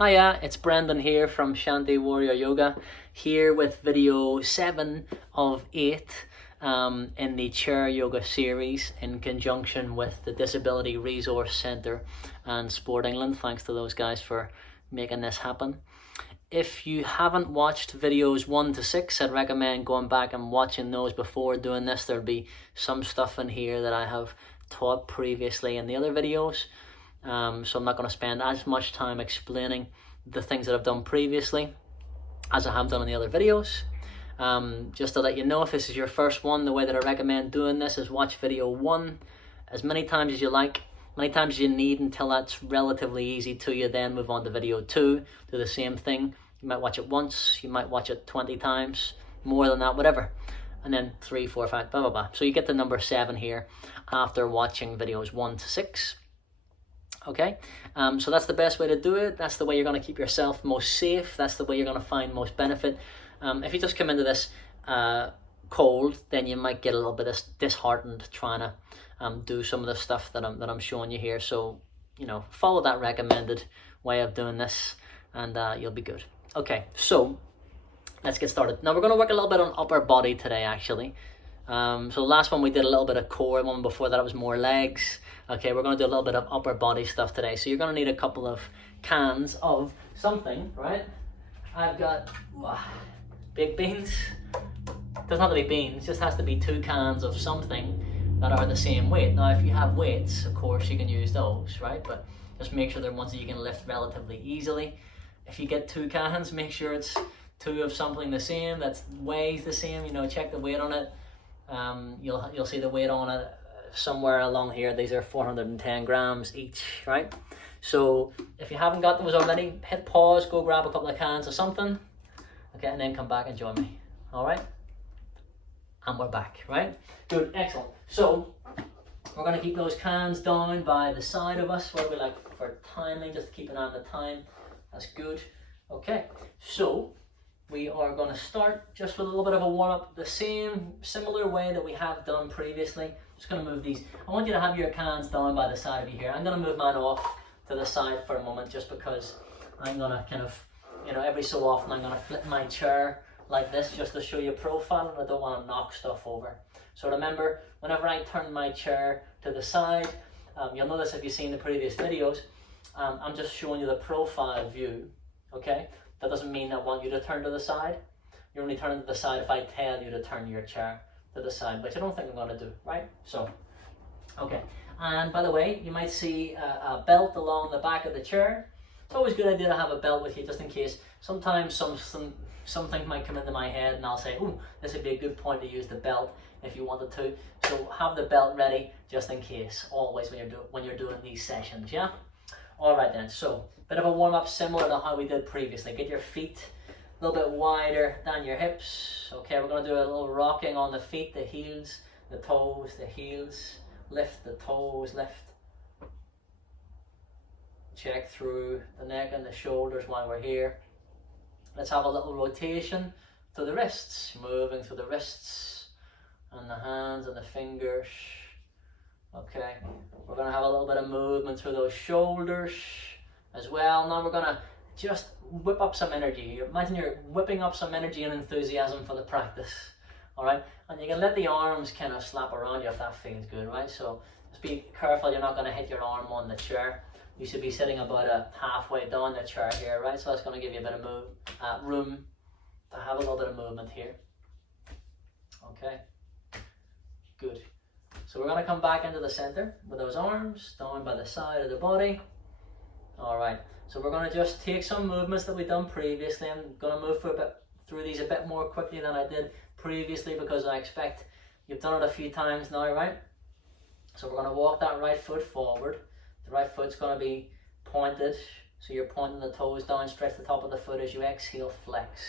Hiya, it's Brendan here from Shanti Warrior Yoga, here with video 7 of 8 in the Chair Yoga series in conjunction with the Disability Resource Centre and Sport England. Thanks to those guys for making this happen. If you haven't watched videos 1 to 6, I'd recommend going back and watching those before doing this. There'll be some stuff in here that I have taught previously in the other videos. So I'm not going to spend as much time explaining the things that I've done previously as I have done in the other videos. Just to let you know, if this is your first one, the way that I recommend doing this is watch video 1 as many times as you like, many times as you need until that's relatively easy to you. Then move on to video 2, do the same thing. You might watch it once, you might watch it 20 times, more than that, whatever. And then 3, 4, 5, blah, blah, blah. So you get to number 7 here after watching videos 1 to 6. Okay, so that's the best way to do it. That's the way you're going to keep yourself most safe. That's the way you're going to find most benefit. If you just come into this cold, then you might get a little bit disheartened trying to do some of the stuff that I'm showing you here. So, follow that recommended way of doing this and you'll be good. Okay, so let's get started. Now we're going to work a little bit on upper body today, actually. So last one we did a little bit of core, one before that it was more legs. Okay, we're going to do a little bit of upper body stuff today. So you're going to need a couple of cans of something, right? I've got baked beans. Doesn't have to be beans, just has to be 2 cans of something that are the same weight. Now if you have weights, of course you can use those, right? But just make sure they're ones that you can lift relatively easily. If you get 2 cans, make sure it's 2 of something the same, that weighs the same, check the weight on it. You'll see the weight on it somewhere along here. These are 410 grams each, right? So if you haven't got those already, hit pause, go grab a couple of cans of something, okay, and then come back and join me. All right, and we're back, right? Good, excellent. So we're going to keep those cans down by the side of us. What do we like for timing? Just keep an eye on the time. That's good. Okay, so we are going to start just with a little bit of a warm-up, the similar way that we have done previously. Just going to move these. I want you to have your cans down by the side of you here. I'm going to move mine off to the side for a moment just because I'm going to kind of, every so often I'm going to flip my chair like this just to show you profile, and I don't want to knock stuff over. So remember, whenever I turn my chair to the side, you'll notice if you've seen the previous videos, I'm just showing you the profile view, okay? That doesn't mean I want you to turn to the side. You're only turning to the side if I tell you to turn your chair to the side, which I don't think I'm going to do, right? So, okay. And by the way, you might see a belt along the back of the chair. It's always a good idea to have a belt with you just in case. Sometimes something might come into my head and I'll say, ooh, this would be a good point to use the belt if you wanted to. So have the belt ready just in case, always when you're doing these sessions, yeah? All right then, so bit of a warm-up similar to how we did previously. Get your feet a little bit wider than your hips. Okay, we're going to do a little rocking on the feet, the heels, the toes, the heels. Lift the toes, lift. Check through the neck and the shoulders while we're here. Let's have a little rotation to the wrists, moving through the wrists and the hands and the fingers. Okay, we're going to have a little bit of movement through those shoulders as well. Now we're going to just whip up some energy. Imagine you're whipping up some energy and enthusiasm for the practice. All right, and you can let the arms kind of slap around you if that feels good, right? So just be careful you're not going to hit your arm on the chair. You should be sitting about halfway down the chair here, right? So that's going to give you a bit of room to have a little bit of movement here. Okay, good. So we're going to come back into the center with those arms down by the side of the body. All right, so we're going to just take some movements that we've done previously. I'm going to move through these a bit more quickly than I did previously because I expect you've done it a few times now, right? So we're going to walk that right foot forward. The right foot's going to be pointed, so you're pointing the toes down, stretch the top of the foot as you exhale, flex.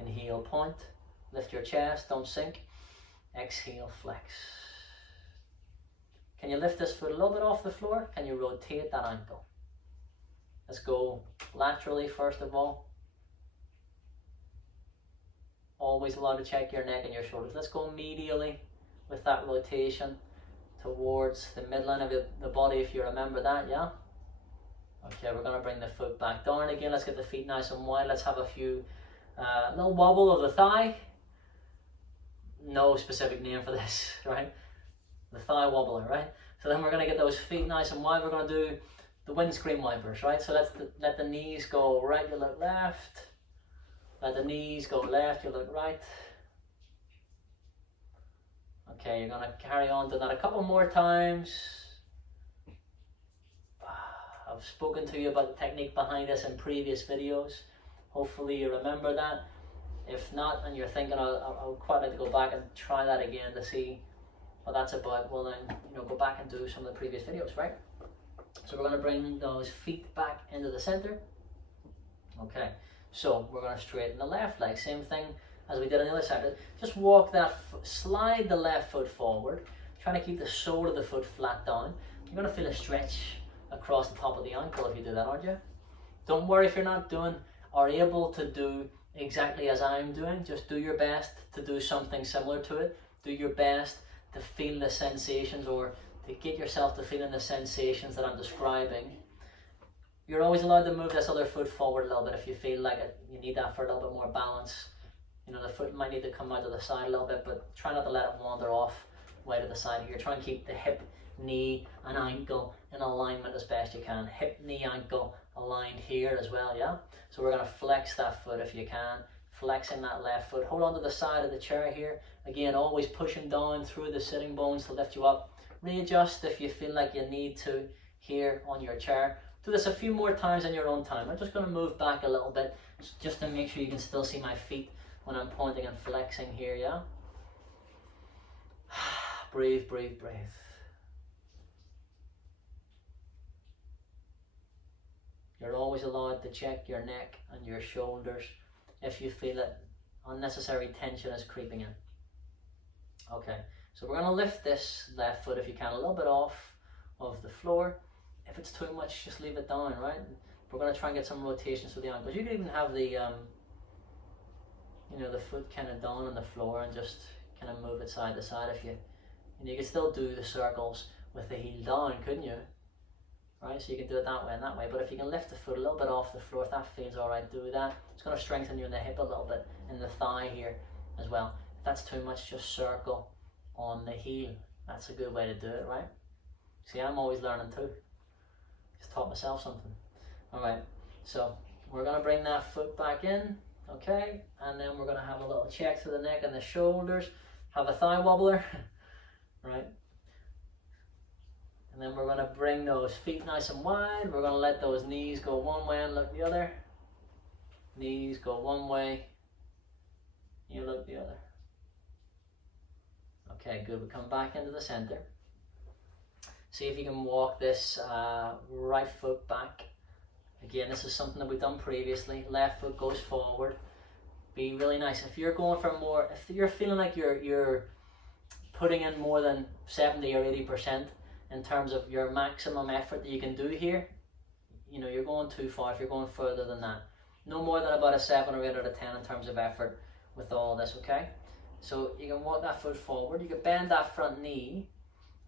Inhale, point, lift your chest, don't sink. Exhale, flex. Can you lift this foot a little bit off the floor? Can you rotate that ankle? Let's go laterally first of all. Always allowed to check your neck and your shoulders. Let's go medially with that rotation towards the midline of the body, if you remember that, yeah? Okay, we're gonna bring the foot back down again. Let's get the feet nice and wide. Let's have a few, little wobble of the thigh. No specific name for this, right? The thigh wobbler, right? So then we're gonna get those feet nice and wide. We're gonna do the windscreen wipers, right? So let the knees go right, you look left. Let the knees go left, you look right. Okay, you're gonna carry on to that a couple more times. I've spoken to you about the technique behind this in previous videos. Hopefully you remember that. If not, and you're thinking, I'll quite like to go back and try that again to see what that's about, well then, go back and do some of the previous videos, right? So we're going to bring those feet back into the center. Okay, so we're going to straighten the left leg, same thing as we did on the other side. Just walk that, slide the left foot forward, trying to keep the sole of the foot flat down. You're going to feel a stretch across the top of the ankle if you do that, aren't you? Don't worry if you're not doing or able to do exactly as I'm doing. Just do your best to do something similar to it. Do your best to feel the sensations, or to get yourself to feeling the sensations that I'm describing. You're always allowed to move this other foot forward a little bit if you feel like it, you need that for a little bit more balance. The foot might need to come out to the side a little bit, but try not to let it wander off way to the side here. Try and keep the hip, knee and ankle in alignment as best you can. Hip, knee, ankle aligned here as well, yeah? So we're going to flex that foot if you can. Flexing that left foot. Hold on to the side of the chair here. Again, always pushing down through the sitting bones to lift you up. Readjust if you feel like you need to here on your chair. Do this a few more times in your own time. I'm just going to move back a little bit just to make sure you can still see my feet when I'm pointing and flexing here, yeah? Breathe, breathe, breathe. You're always allowed to check your neck and your shoulders if you feel that unnecessary tension is creeping in. Okay, so we're going to lift this left foot, if you can, a little bit off of the floor. If it's too much, just leave it down, right? We're going to try and get some rotations with the ankles. You can even have the, the foot kind of down on the floor and just kind of move it side to side. If you could still do the circles with the heel down, couldn't you? Right, so you can do it that way and that way, but if you can lift the foot a little bit off the floor, if that feels alright, do that. It's going to strengthen you in the hip a little bit, in the thigh here as well. If that's too much, just circle on the heel. That's a good way to do it, right? See, I'm always learning too. Just taught myself something. Alright, so we're going to bring that foot back in, okay? And then we're going to have a little check to the neck and the shoulders. Have a thigh wobbler, right? And then we're going to bring those feet nice and wide. We're going to let those knees go one way and look the other. Knees go one way, you look the other. Okay, good. We come back into the center. See if you can walk this right foot back. Again, this is something that we've done previously. Left foot goes forward. Be really nice. If you're going for more, if you're feeling like you're putting in more than 70 or 80%, in terms of your maximum effort that you can do here, you're going too far if you're going further than that. No more than about a 7 or 8 out of 10 in terms of effort with all this, okay? So you can walk that foot forward, you can bend that front knee,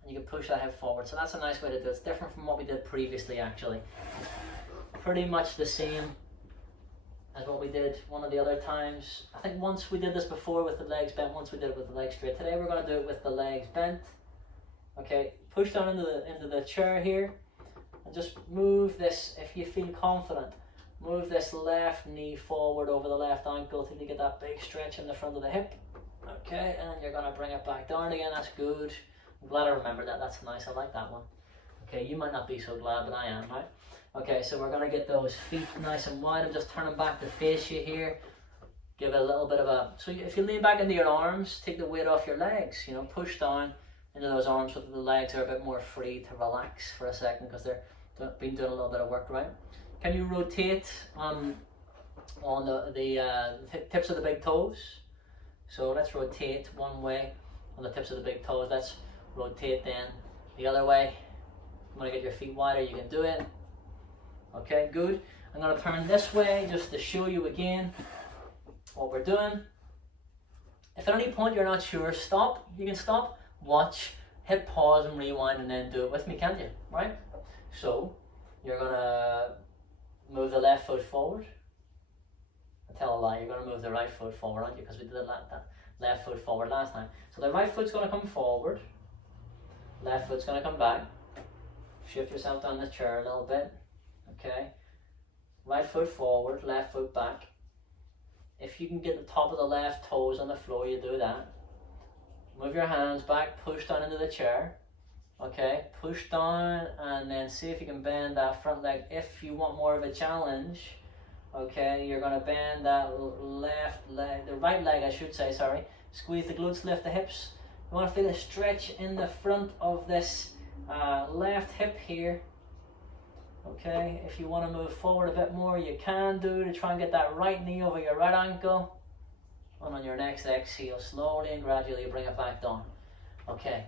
and you can push that hip forward. So that's a nice way to do it. It's different from what we did previously, actually. Pretty much the same as what we did one of the other times. I think once we did this before with the legs bent, once we did it with the legs straight. Today we're going to do it with the legs bent. Okay, push down into the chair here, and just move this, if you feel confident, move this left knee forward over the left ankle till you get that big stretch in the front of the hip. Okay, and you're going to bring it back down again. That's good. I'm glad I remembered that. That's nice. I like that one. Okay, you might not be so glad, but I am, right? Okay, so we're going to get those feet nice and wide. I'm just turning back to face you here. Give it a little bit of a... So if you lean back into your arms, take the weight off your legs. Push down into those arms so that the legs are a bit more free to relax for a second, because they're been doing a little bit of work, right? Can you rotate on the tips of the big toes? So let's rotate one way on the tips of the big toes. Let's rotate then the other way. You want to get your feet wider, you can do it. Okay, good. I'm going to turn this way just to show you again what we're doing. If at any point you're not sure, stop. You can stop, watch, hit pause and rewind, and then do it with me, can't you? Right? So you're gonna move the left foot forward. I tell a lie, you're gonna move the right foot forward, aren't you? Because we did that left foot forward last time. So the right foot's gonna come forward, left foot's gonna come back. Shift yourself down the chair a little bit, okay? Right foot forward, left foot back. If you can get the top of the left toes on the floor, you do that. Move your hands back, push down into the chair, okay? Push down and then see if you can bend that front leg. If you want more of a challenge, okay, you're gonna bend that left leg, the right leg I should say, sorry. Squeeze the glutes, lift the hips. You wanna feel a stretch in the front of this left hip here. Okay, if you want to move forward a bit more, you can do to try and get that right knee over your right ankle. And on your next exhale, slowly and gradually bring it back down. Okay,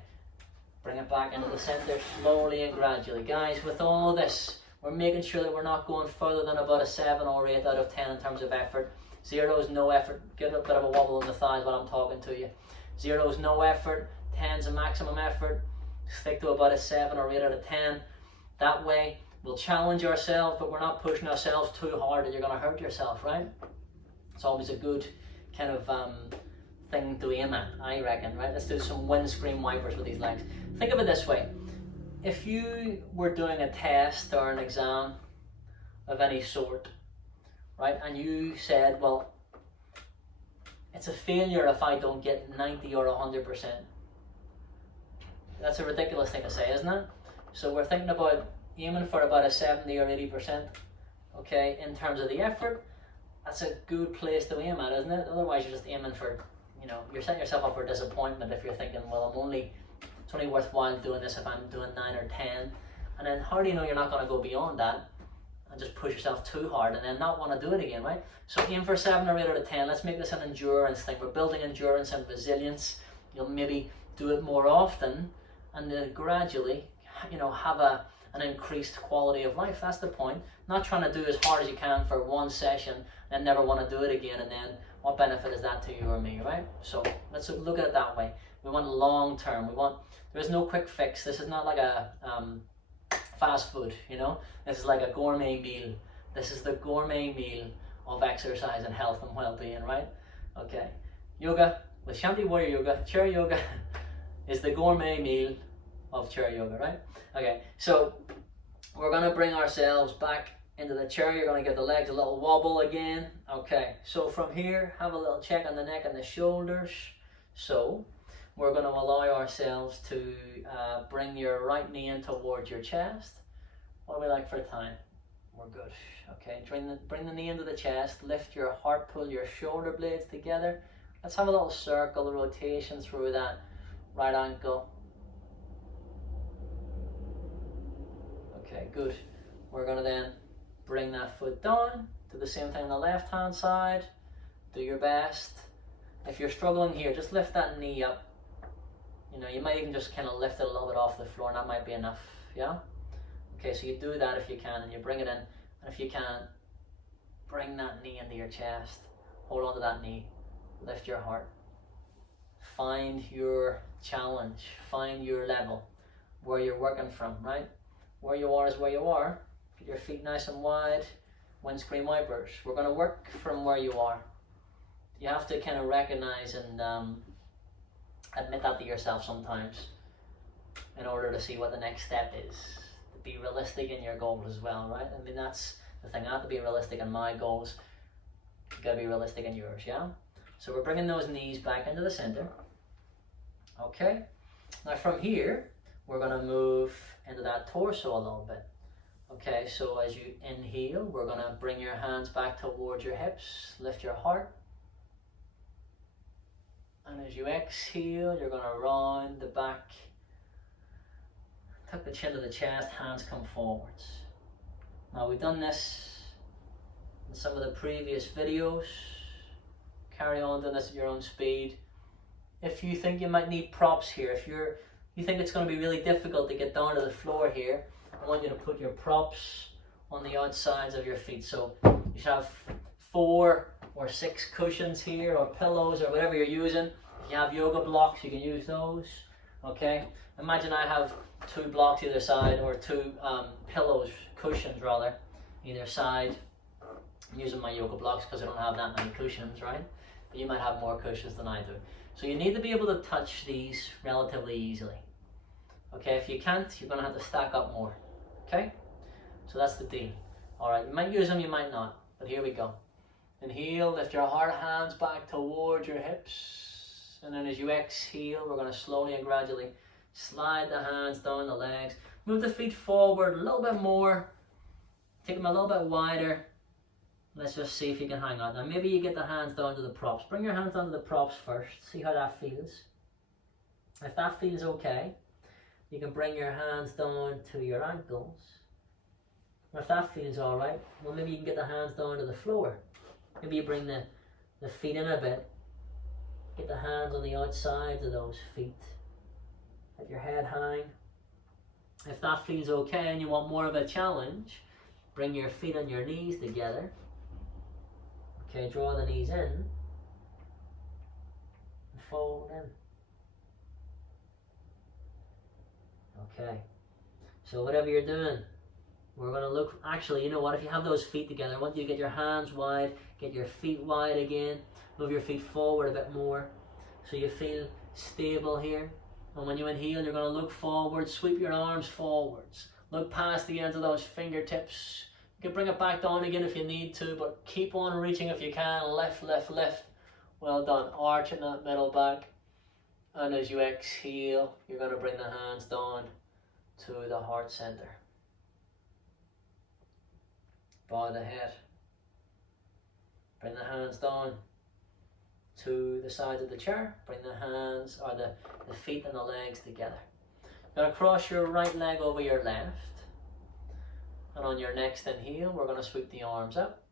bring it back into the center slowly and gradually. Guys, with all this, we're making sure that we're not going further than about a 7 or 8 out of 10 in terms of effort. 0 is no effort. Get a bit of a wobble in the thighs while I'm talking to you. 0 is no effort. 10 is a maximum effort. Stick to about a 7 or 8 out of 10. That way, we'll challenge ourselves, but we're not pushing ourselves too hard that you're going to hurt yourself, right? It's always a good kind of thing to aim at, I reckon, right? Let's do some windscreen wipers with these legs. Think of it this way. If you were doing a test or an exam of any sort, right, and you said, well, it's a failure if I don't get 90 or 100%. That's a ridiculous thing to say, isn't it? So we're thinking about aiming for about a 70 or 80%, okay, in terms of the effort. That's a good place to aim at, isn't it? Otherwise you're just aiming for, you know, you're setting yourself up for disappointment if you're thinking, well, it's only worthwhile doing this if I'm doing 9 or 10. And then how do you know you're not going to go beyond that and just push yourself too hard and then not want to do it again, right? So aim for 7 or 8 out of 10. Let's make this an endurance thing. We're building endurance and resilience. You'll maybe do it more often and then gradually, you know, have an increased quality of life. That's the point. Not trying to do as hard as you can for one session and never want to do it again, and then what benefit is that to you or me, right? So let's look at it that way. We want long term. There's no quick fix. This is not like a fast food, you know? This is like a gourmet meal. This is the gourmet meal of exercise and health and well-being, right? Okay. Yoga with Shanti Warrior Yoga, chair yoga is the gourmet meal of chair yoga, right? Okay, so we're going to bring ourselves back into the chair. You're going to give the legs a little wobble again. Okay, so from here, have a little check on the neck and the shoulders. So we're going to allow ourselves to bring your right knee in towards your chest. What do we like for time? We're good. Okay, bring the knee into the chest. Lift your heart, pull your shoulder blades together. Let's have a little circle, a rotation through that right ankle. Okay, good. We're going to then bring that foot down. Do the same thing on the left hand side. Do your best. If you're struggling here, just lift that knee up. You know, you might even just kind of lift it a little bit off the floor and that might be enough, yeah? Okay, so you do that if you can and you bring it in. And if you can, bring that knee into your chest. Hold on to that knee. Lift your heart. Find your challenge. Find your level. Where you're working from, right? Where you are is where you are. Get your feet nice and wide. Windscreen wipers. We're going to work from where you are. You have to kind of recognize and admit that to yourself sometimes in order to see what the next step is. Be realistic in your goals as well, right? I mean, that's the thing. I have to be realistic in my goals. You gotta be realistic in yours, yeah? So we're bringing those knees back into the center. Okay. Now from here, we're gonna move into that torso a little bit. Okay, so as you inhale, we're gonna bring your hands back towards your hips, lift your heart. And as you exhale, you're gonna round the back. Tuck the chin to the chest, hands come forwards. Now we've done this in some of the previous videos. Carry on doing this at your own speed. If you think you might need props here, if you think it's going to be really difficult to get down to the floor here, I want you to put your props on the outsides of your feet. So you should have 4 or 6 cushions here, or pillows, or whatever you're using. If you have yoga blocks, you can use those. Okay, imagine I have two blocks either side, or two pillows, cushions rather, either side. I'm using my yoga blocks because I don't have that many cushions, right? But you might have more cushions than I do. So you need to be able to touch these relatively easily. Okay, if you can't, you're going to have to stack up more. Okay, so that's the deal. All right, you might use them, you might not, but here we go. Inhale, lift your heart hands back towards your hips, and then as you exhale, we're going to slowly and gradually slide the hands down the legs. Move the feet forward a little bit more. Take them a little bit wider. Let's just see if you can hang on. Now maybe you get the hands down to the props. Bring your hands down to the props first. See how that feels. If that feels okay, you can bring your hands down to your ankles. If that feels alright, well maybe you can get the hands down to the floor. Maybe you bring the feet in a bit. Get the hands on the outsides of those feet. Let your head hang. If that feels okay and you want more of a challenge, bring your feet on your knees together. Okay, draw the knees in. And fold in. Okay. So whatever you're doing, we're going to look, actually, you know what, if you have those feet together, I want you to get your hands wide, get your feet wide again, move your feet forward a bit more so you feel stable here. And when you inhale, you're going to look forward, sweep your arms forwards, look past the ends of those fingertips. You can bring it back down again if you need to, but keep on reaching if you can, lift, lift, lift. Well done, arching that middle back. And as you exhale, you're going to bring the hands down to the heart center. Bow the head. Bring the hands down to the sides of the chair. Bring the hands, or the feet and the legs together. You're going to cross your right leg over your left. And on your next inhale, we're going to sweep the arms up.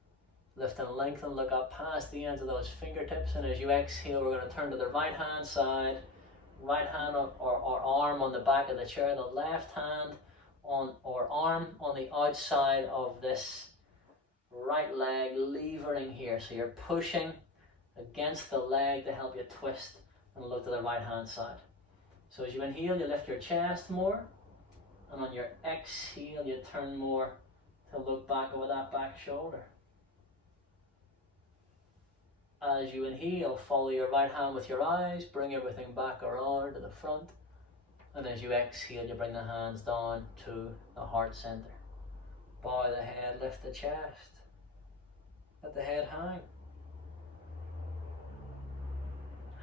Lift and lengthen, look up past the ends of those fingertips. And as you exhale, we're going to turn to the right hand side. Right hand or arm on the back of the chair. The left hand or arm on the outside of this right leg, levering here. So you're pushing against the leg to help you twist and look to the right hand side. So as you inhale, you lift your chest more. And on your exhale, you turn more to look back over that back shoulder. As you inhale, follow your right hand with your eyes, bring everything back around to the front. And as you exhale, you bring the hands down to the heart center. Bow the head, lift the chest. Let the head hang.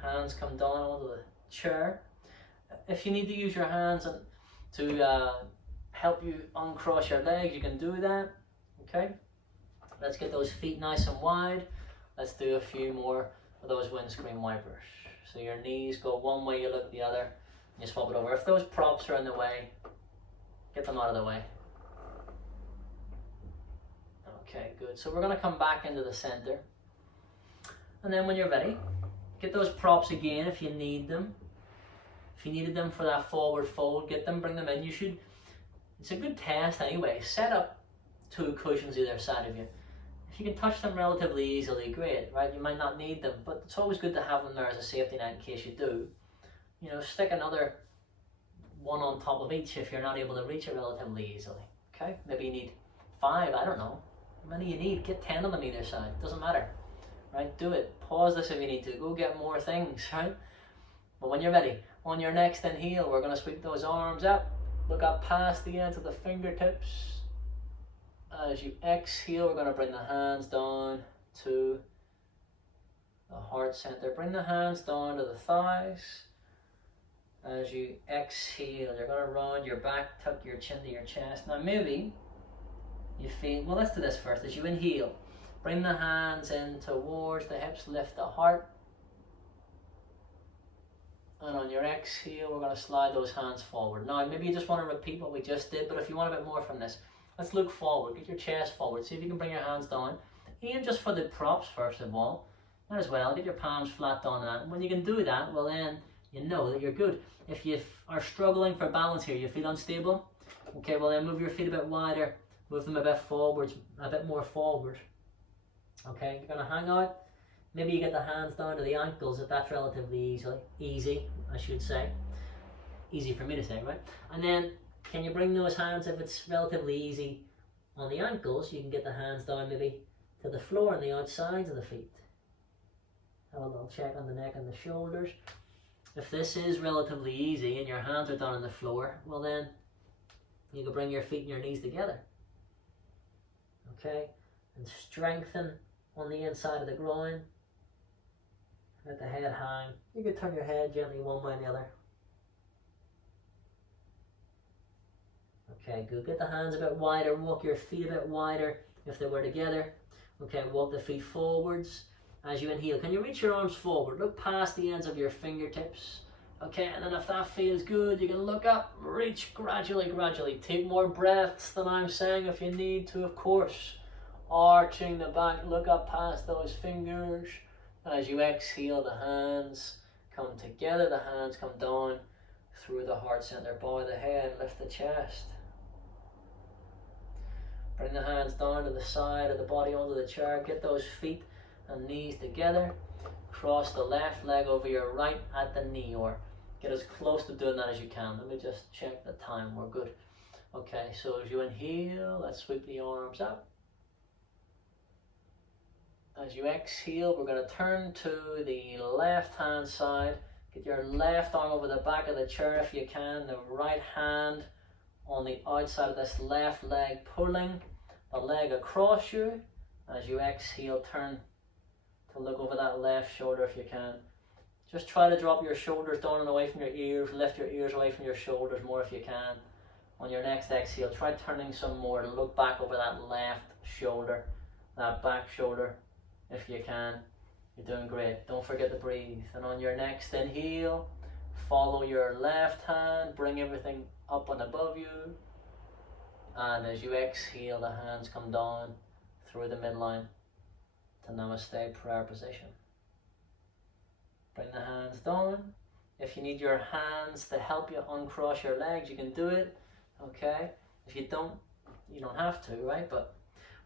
Hands come down onto the chair. If you need to use your hands to help you uncross your legs, you can do that. Okay? Let's get those feet nice and wide. Let's do a few more of those windscreen wipers. So your knees go one way, you look the other, and you swap it over. If those props are in the way, get them out of the way. Okay, good. So we're going to come back into the center. And then when you're ready, get those props again if you need them. If you needed them for that forward fold, get them, bring them in. It's a good test anyway. Set up two cushions either side of you. If you can touch them relatively easily, great, right? You might not need them, but it's always good to have them there as a safety net in case you do. You know, stick another one on top of each if you're not able to reach it relatively easily, okay? Maybe you need 5, I don't know. How many you need? Get 10 of them either side, doesn't matter, right? Do it. Pause this if you need to. Go get more things, right? But when you're ready, on your next inhale, we're going to sweep those arms up. Look up past the ends of the fingertips. As you exhale, we're going to bring the hands down to the heart center. Bring the hands down to the thighs. As you exhale, you're going to round your back, tuck your chin to your chest. Now maybe you feel, well, let's do this first. As you inhale, bring the hands in towards the hips, lift the heart. And on your exhale, we're going to slide those hands forward. Now, maybe you just want to repeat what we just did, but if you want a bit more from this, let's look forward. Get your chest forward. See if you can bring your hands down. Aim just for the props, first of all. Might as well. Get your palms flat down on that. And when you can do that, well then, you know that you're good. If you are struggling for balance here, you feel unstable, okay, well then move your feet a bit wider. Move them a bit forwards, a bit more forward. Okay, you're going to hang out. Maybe you get the hands down to the ankles if that's relatively easy, I should say. Easy for me to say, right? And then Can you bring those hands, if it's relatively easy, on the ankles? You can get the hands down maybe to the floor on the outsides of the feet. Have a little check on the neck and the shoulders. If this is relatively easy and your hands are down on the floor, well then you can bring your feet and your knees together. Okay? And strengthen on the inside of the groin. Let the head hang. You can turn your head gently one way or the other. Okay, good. Get the hands a bit wider. Walk your feet a bit wider if they were together. Okay, walk the feet forwards as you inhale. Can you reach your arms forward? Look past the ends of your fingertips. Okay, and then if that feels good, you can look up, reach gradually, gradually. Take more breaths than I'm saying if you need to, of course. Arching the back, look up past those fingers. As you exhale, the hands come together, the hands come down through the heart center. Bow the head, lift the chest. Bring the hands down to the side of the body onto the chair. Get those feet and knees together. Cross the left leg over your right at the knee, or get as close to doing that as you can. Let me just check the time. We're good. Okay, so as you inhale, let's sweep the arms up. As you exhale, we're going to turn to the left hand side. Get your left arm over the back of the chair if you can. The right hand on the outside of this left leg, pulling the leg across you. As you exhale, turn to look over that left shoulder if you can. Just try to drop your shoulders down and away from your ears. Lift your ears away from your shoulders more if you can. On your next exhale, try turning some more to look back over that left shoulder, that back shoulder. If you can, you're doing great. Don't forget to breathe. And on your next inhale, follow your left hand, bring everything up and above you. And as you exhale, the hands come down through the midline to Namaste prayer position. Bring the hands down. If you need your hands to help you uncross your legs, you can do it. Okay? If you don't, you don't have to, right? But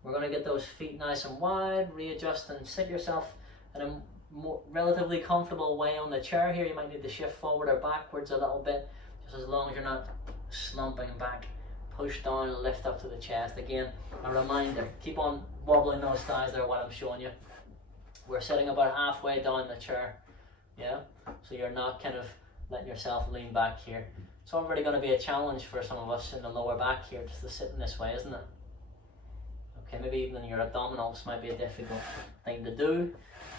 we're going to get those feet nice and wide, readjust and sit yourself in a more relatively comfortable way on the chair here. You might need to shift forward or backwards a little bit, just as long as you're not slumping back. Push down, lift up to the chest. Again, a reminder, keep on wobbling those thighs there while I'm showing you. We're sitting about halfway down the chair, yeah? So you're not kind of letting yourself lean back here. It's already going to be a challenge for some of us in the lower back here, just to sit in this way, isn't it? Okay, maybe even your abdominals might be a difficult thing to do.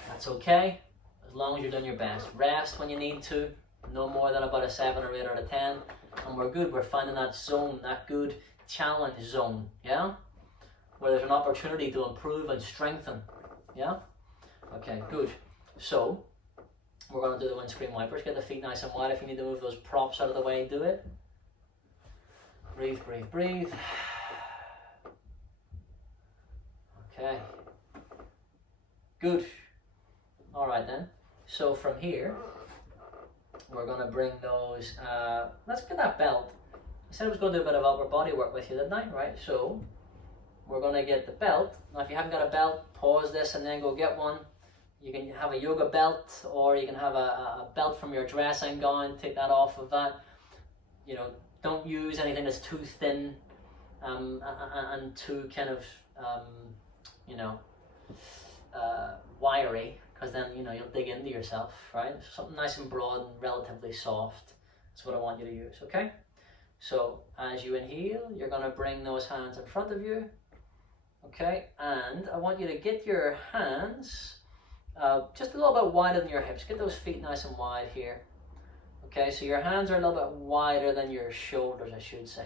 That's okay, as long as you're doing your best. Rest when you need to, no more than about a 7 or 8 out of 10. And we're good, we're finding that zone, that good challenge zone, yeah? Where there's an opportunity to improve and strengthen, yeah? Okay, good. So, we're going to do the windscreen wipers. Get the feet nice and wide. If you need to move those props out of the way, do it. Breathe, breathe, breathe. Okay, good. All right then, so from here, we're gonna bring those, let's get that belt. I said I was gonna do a bit of upper body work with you, didn't I? Right, so we're gonna get the belt. Now if you haven't got a belt, pause this and then go get one. You can have a yoga belt, or you can have a belt from your dressing gown, take that off of that. You know, don't use anything that's too thin and too kind of, you know, wiry, because then, you know, you'll dig into yourself, right? Something nice and broad and relatively soft. That's what I want you to use, okay? So as you inhale, you're going to bring those hands in front of you, okay? And I want you to get your hands just a little bit wider than your hips. Get those feet nice and wide here, okay? So your hands are a little bit wider than your shoulders, I should say,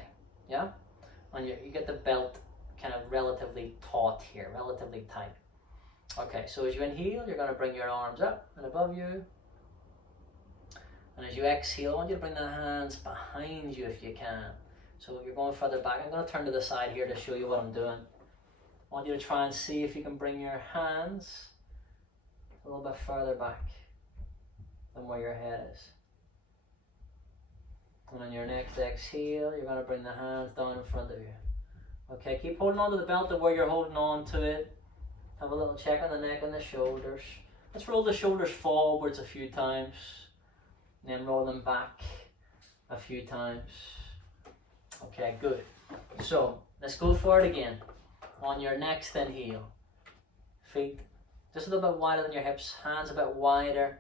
yeah? And you get the belt kind of relatively taut here, relatively tight. Okay, so as you inhale, you're going to bring your arms up and above you. And as you exhale, I want you to bring the hands behind you if you can. So you're going further back. I'm going to turn to the side here to show you what I'm doing. I want you to try and see if you can bring your hands a little bit further back than where your head is. And on your next exhale, you're going to bring the hands down in front of you. Okay, keep holding on to the belt to where you're holding on to it. Have a little check on the neck and the shoulders. Let's roll the shoulders forwards a few times. And then roll them back a few times. Okay, good. So let's go for it again. On your next inhale, feet just a little bit wider than your hips, hands a bit wider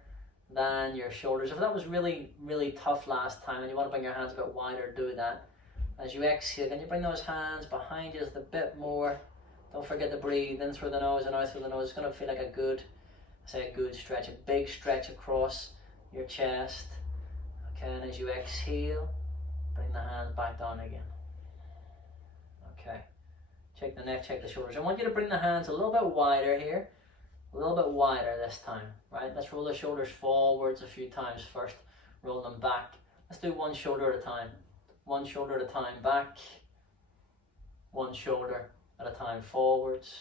than your shoulders. If that was really, really tough last time and you want to bring your hands a bit wider, do that. As you exhale, can you bring those hands behind you just a bit more? Don't forget to breathe in through the nose and out through the nose. It's going to feel like a good stretch, a big stretch across your chest. Okay, and as you exhale, bring the hands back down again. Okay, check the neck, check the shoulders. I want you to bring the hands a little bit wider here, a little bit wider this time, right? Let's roll the shoulders forwards a few times first, roll them back. Let's do one shoulder at a time. One shoulder at a time back, one shoulder at a time forwards.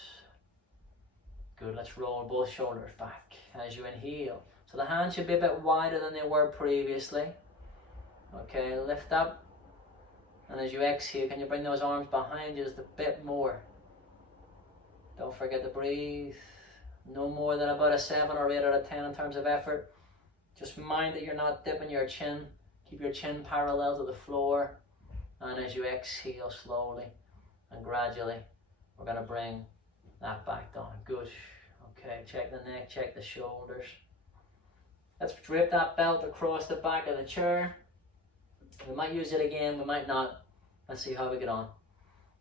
Good, let's roll both shoulders back as you inhale. So the hands should be a bit wider than they were previously. Okay, lift up. And as you exhale, can you bring those arms behind you just a bit more? Don't forget to breathe. No more than about a 7 or 8 out of 10 in terms of effort. Just mind that you're not dipping your chin. Keep your chin parallel to the floor. And as you exhale slowly and gradually, we're going to bring that back down. Good. Okay, check the neck, check the shoulders. Let's drape that belt across the back of the chair. We might use it again, we might not. Let's see how we get on.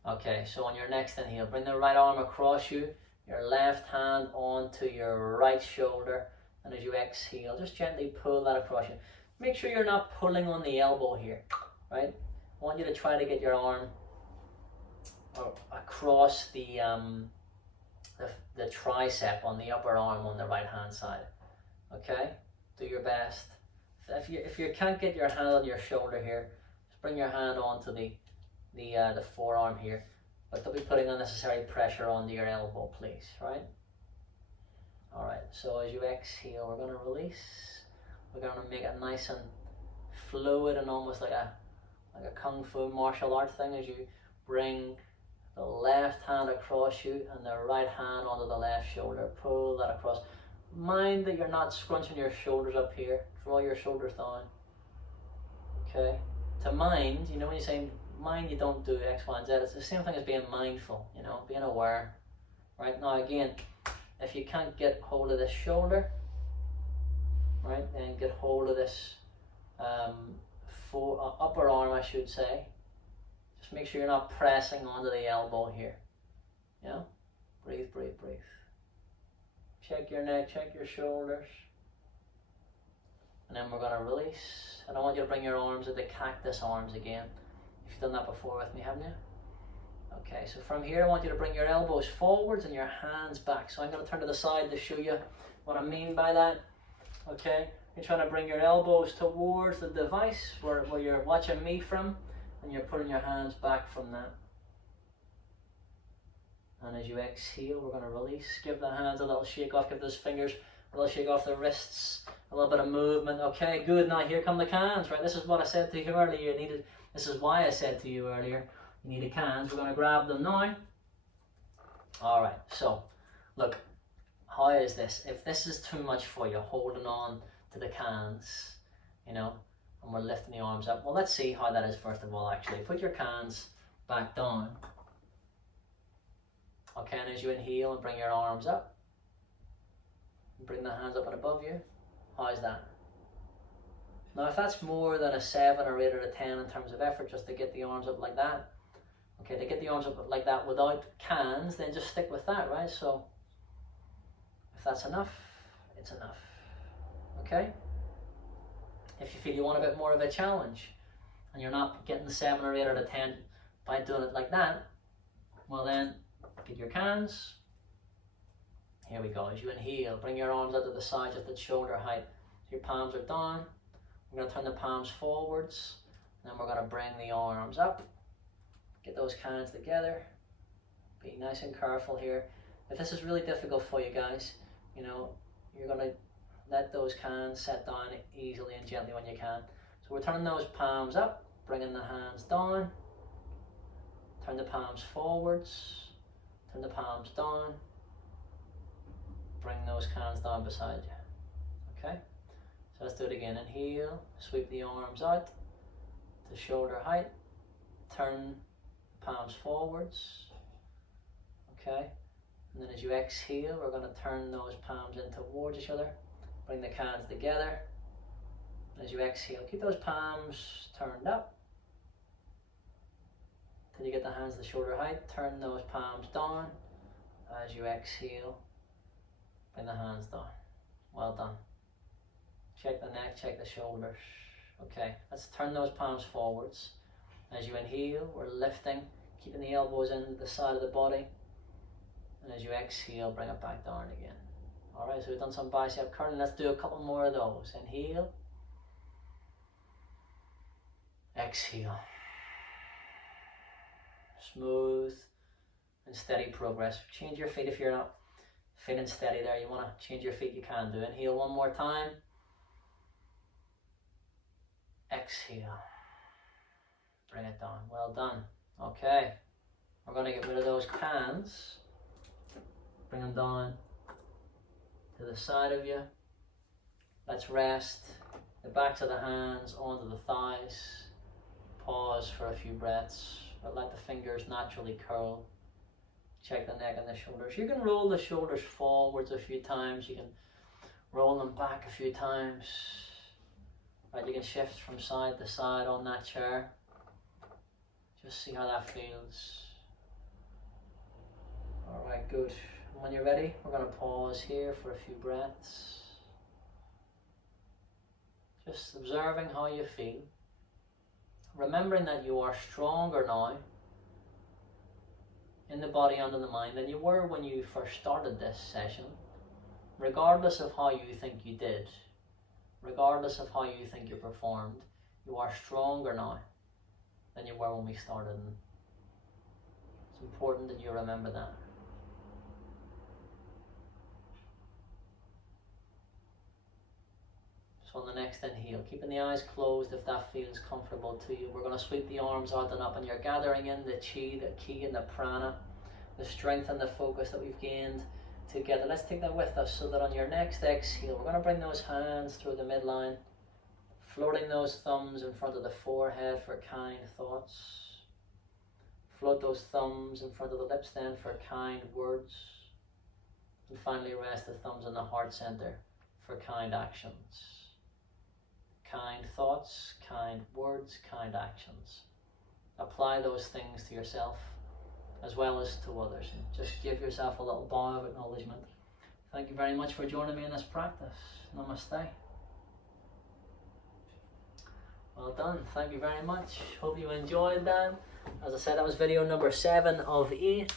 Okay, so on your next inhale, bring the right arm across you, your left hand onto your right shoulder, and as you exhale, just gently pull that across you. Make sure you're not pulling on the elbow here, right? I want you to try to get your arm across the tricep on the upper arm on the right hand side. Okay, do your best. If you can't get your hand on your shoulder here, just bring your hand onto the forearm here, but don't be putting unnecessary pressure onto your elbow, please. Right? All right. So as you exhale, we're going to release. We're going to make it nice and fluid and almost like a kung fu martial art thing as you bring the left hand across you and the right hand onto the left shoulder. Pull that across. Mind that you're not scrunching your shoulders up here. Draw your shoulders down. Okay? To mind, you know when you say mind, you don't do X, Y, and Z. It's the same thing as being mindful, you know, being aware. Right? Now again, if you can't get hold of this shoulder, right, then get hold of this upper arm, I should say. Just make sure you're not pressing onto the elbow here. Yeah? Breathe, breathe, breathe. Check your neck, check your shoulders. And then we're going to release. And I want you to bring your arms into cactus arms again. If you've done that before with me, haven't you? Okay, so from here I want you to bring your elbows forwards and your hands back. So I'm going to turn to the side to show you what I mean by that. Okay, you're trying to bring your elbows towards the device where you're watching me from, and you're putting your hands back from that. And as you exhale, we're going to release. Give the hands a little shake off, give those fingers a little shake off the wrists, a little bit of movement. Okay, good. Now here come the cans, right? This is what I said to you earlier. This is why I said to you earlier, you needed cans. We're going to grab them now. All right, so look, how is this? If this is too much for you, holding on to the cans, you know, and we're lifting the arms up. Well, let's see how that is first of all, actually. Put your cans back down. Okay, and as you inhale and bring your arms up, bring the hands up and above you. How's that? Now, if that's more than a 7 or 8 or a 10 in terms of effort, just to get the arms up like that, okay, to get the arms up like that without cans, then just stick with that, right? So, if that's enough, it's enough. Okay? If you feel you want a bit more of a challenge, and you're not getting the 7 or 8 out of 10 by doing it like that, well then, get your cans. Here we go. As you inhale, bring your arms out to the side, just at shoulder height. So your palms are down. We're going to turn the palms forwards. And then we're going to bring the arms up. Get those cans together. Be nice and careful here. If this is really difficult for you guys, you know, you're going to let those cans set down easily and gently when you can. So we're turning those palms up, bringing the hands down. Turn the palms forwards. Turn the palms down. Bring those cans down beside you. Okay? So let's do it again. Inhale, sweep the arms out to shoulder height. turn the palms forwards. Okay, and then as you exhale, we're going to turn those palms in towards each other. Bring the hands together. As you exhale, keep those palms turned up. Till you get the hands to shoulder height, turn those palms down. As you exhale, bring the hands down. Well done. Check the neck, check the shoulders. Okay, let's turn those palms forwards. As you inhale, we're lifting, keeping the elbows in the side of the body. And as you exhale, bring it back down again. Alright, so we've done some bicep curling. Let's do a couple more of those. Inhale. Exhale. Smooth and steady progress. Change your feet if you're not feeling steady there. You want to change your feet, you can do. Inhale one more time. Exhale. Bring it down. Well done. Okay. We're going to get rid of those hands. Bring them down to the side of you. Let's rest the backs of the hands onto the thighs. Pause for a few breaths, but let the fingers naturally curl. Check the neck and the shoulders. You can roll the shoulders forwards a few times. You can roll them back a few times. Right, you can shift from side to side on that chair. Just see how that feels. Alright, good. When you're ready, we're going to pause here for a few breaths. Just observing how you feel. Remembering that you are stronger now in the body and in the mind than you were when you first started this session. Regardless of how you think you did, regardless of how you think you performed, you are stronger now than you were when we started. And it's important that you remember that. On the next inhale, keeping the eyes closed if that feels comfortable to you. We're going to sweep the arms out and up, and you're gathering in the chi, the ki and the prana, the strength and the focus that we've gained together. Let's take that with us so that on your next exhale, we're going to bring those hands through the midline, floating those thumbs in front of the forehead for kind thoughts. Float those thumbs in front of the lips then for kind words. And finally rest the thumbs in the heart center for kind actions. Kind thoughts, kind words, kind actions. Apply those things to yourself as well as to others. And just give yourself a little bow of acknowledgement. Thank you very much for joining me in this practice. Namaste. Well done. Thank you very much. Hope you enjoyed that. As I said, that was video number 7 of 8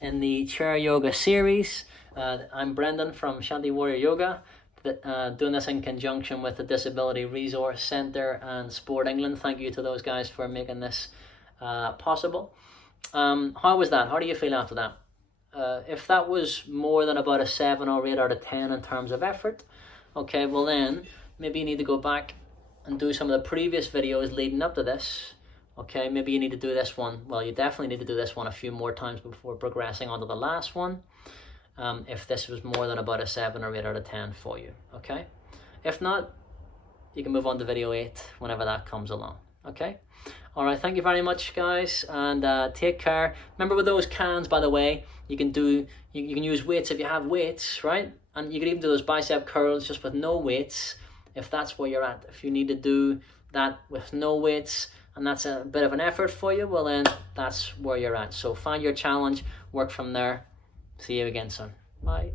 in the Chair Yoga series. I'm Brendan from Shanti Warrior Yoga. Doing this in conjunction with the Disability Resource Centre and Sport England. Thank you to those guys for making this possible. How was that? How do you feel after that? If that was more than about a 7 or 8 out of 10 in terms of effort, okay, well then maybe you need to go back and do some of the previous videos leading up to this. Okay, maybe you need to do this one. Well, you definitely need to do this one a few more times before progressing on to the last one. If this was more than about a 7 or 8 out of 10 for you, okay? If not, you can move on to video 8 whenever that comes along, okay? All right, thank you very much, guys, and take care. Remember with those cans, by the way, you can use weights if you have weights, right? And you can even do those bicep curls just with no weights, if that's where you're at. If you need to do that with no weights, and that's a bit of an effort for you, well then, that's where you're at. So find your challenge, work from there. See you again soon. Bye.